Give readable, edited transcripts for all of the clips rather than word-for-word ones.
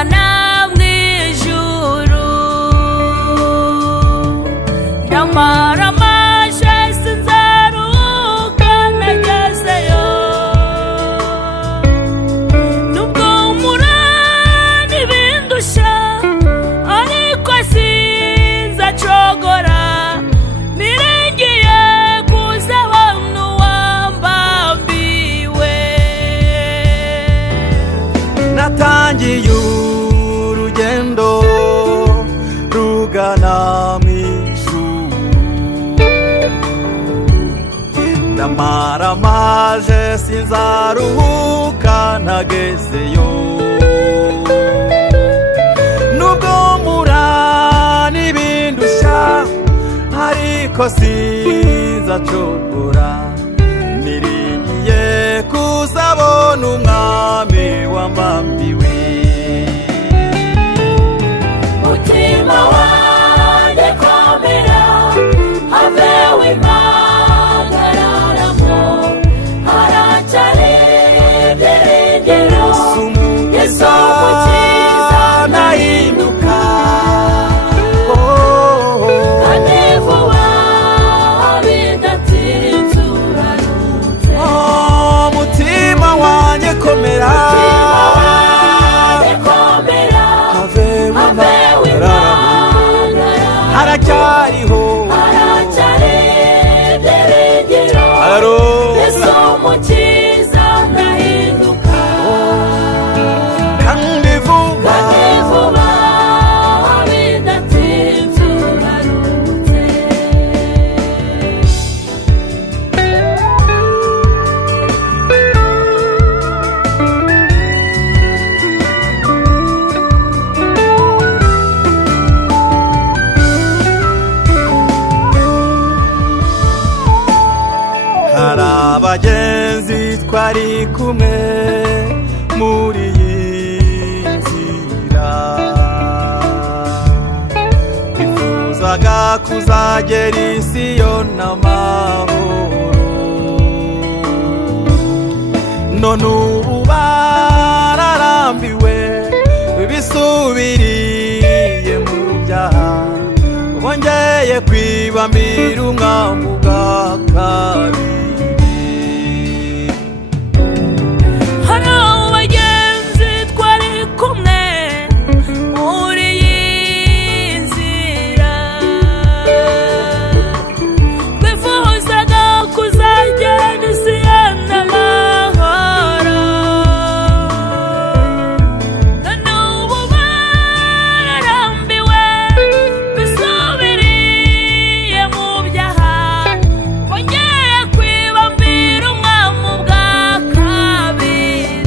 rugana mwijuru ndamaramaje sinzaruka nagezeyo nubwo murani bindusha ariko sinzacogora nirengeye kuza abantu wambambiwe natangiye urugendo rugana mwijuru ndamaramaje sinzaruhuka nagezeyo nubwo murani bindusha ariko sinzacogora niringiye kuzabona umwami wambambiwe mutima wanjye komera have w'impagararamo haracyari ibyiringiro Yesu umukiza nahinduka kandi vuba bidatinze urarutse mutima wanjye komera have w'impagararamo haracyariho ibyiringiro Yesu umukiza nahinduka kandi vuba bidatinze urarutse hari abagenzi twari kumwe muri iyi nzira bifuzaga kuzagera i Siyoni amahoro none ubu bararambiwe bisubiriye mu byaha bongeye kwibambira umwami bwa kabiri hari abagenzi twari kumwe muri iyi nzira twifuzaga kuzagera i Siyoni amahoro none ubu bararambiwe bisubiriye mu byaha bongeye kwibambira umwami bwa kabiri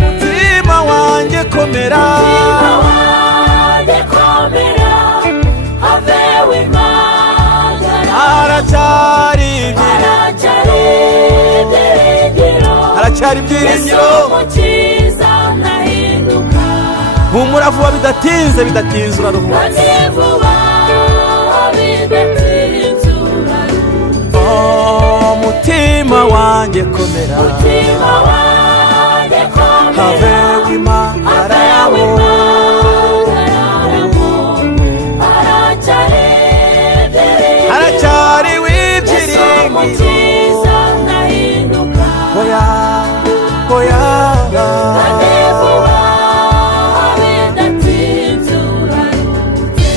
mutima wanjye komera have w'impagararamo haracyari ibyiringiro umukiza nahinduka humura vuba bidatinze uraruhuka kandi vuba bidatinze urarutse mutima wanjye komera mutima wanjye have komera w'impagararamo haracyari ibyiringiro umukiza nahinduka hoya kandi vuba bidatinze urarutse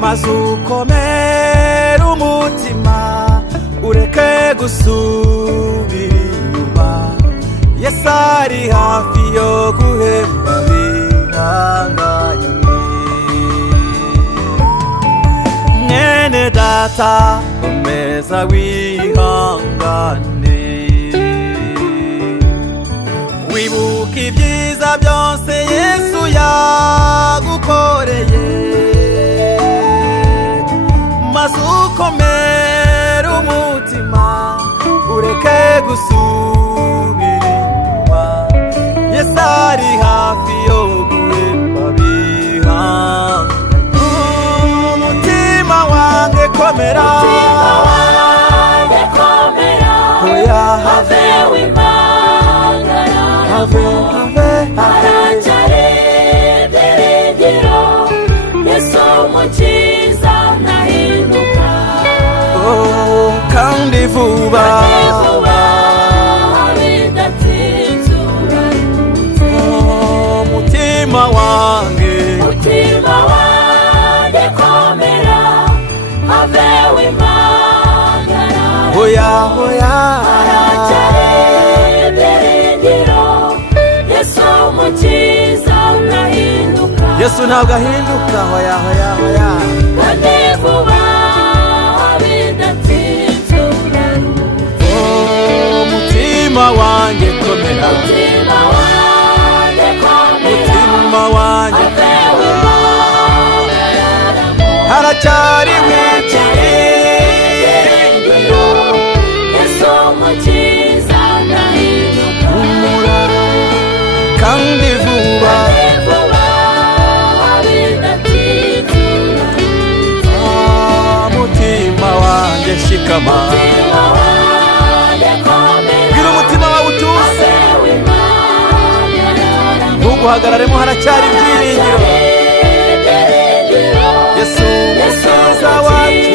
maze ukomere umutima ureke gusubira inyuma Yesu ari hafi yo guhemba bihanganye mwene data komeza wihangane ibyiza byose Yesu yagukoreye, maze ukomere umutima ureke gusubira inyuma. Yesu ari hafi yo guhemba bihanganye. Umutima wanjye komera, oya have have haracyari ibyiringiro, Yesu umukiza ntahinduka. kandi vuba bidatinze urarutse. umutima wanjye komera, have w'impagarara. oya oya haracyari ibyiringiro, Yesu umukiza ntahinduka. Yesu ntabwo ahinduka, oya oya oya. kandi vuba bidatinze urarutse. umutima wanjye komera, umutima wanjye komera, umutima wanjye have w'impagarara. haracyari ibyiringiro, Yesu umukiza ntahinduka. humura kandi vuba. umutima wanjye shikama, bwira umutima wawe utuze, ntuguhagararemo, haracyari ibyiringiro. Yesu umukiza wacu